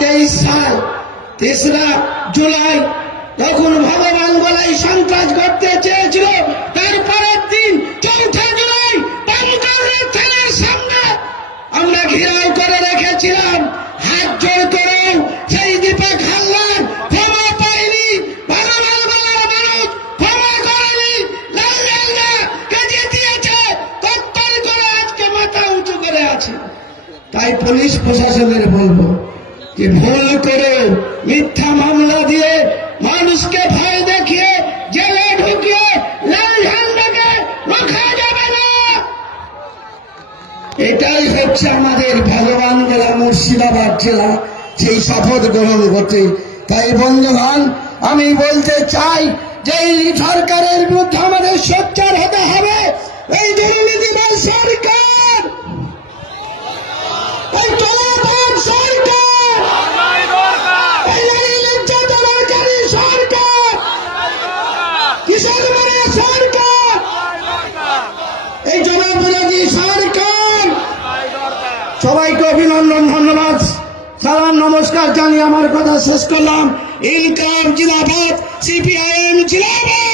2023 সাল 3রা জুলাই তখন ভগবান বলাই সন্ত্রাস করতে চেয়েছিল। তারপরের দিন 4ঠা জুলাই পানকলের থানার সামনে আমরা ঘেরাও করে রেখেছিলাম। হাত জোর করেও সেই দীপক হালদার ক্ষমা পায়নি, ভগবান বলার মানুষ ক্ষমা করেনি। লালকে জিতিয়েছে, তত্তর করে আজকে মাথা উঁচু করে আছে। তাই পুলিশ প্রশাসনের বলবো যে ভুল করে মিথ্যা মামলা দিয়ে মানুষকে ভয় দেখিয়ে জেলে ঢুকিয়ে লাল ঝান্ডাকে রোখা যাবে না। এটাই হচ্ছে আমাদের ভগবান জেলা মুর্শিদাবাদ জেলা সেই শপথ গ্রহণ করতে। তাই বন্ধুগণ, আমি বলতে চাই যে এই সরকারের বিরুদ্ধে আমাদের সোচ্চার হতে হবে। এই দুর্নীতিবাজ সরকার, এই চোরাবাজ সরকার, এই নির্যাতনকারী সরকার, কিশোর মানে সরকার, এই জনবিরোধী সরকার, সবাইকে অভিনন্দন, ধন্যবাদ, সালাম, নমস্কার জানিয়ে আমার কথা শেষ করলাম। ইনকাম জিন্দাবাদ, সিপিআইএম জিন্দাবাদ।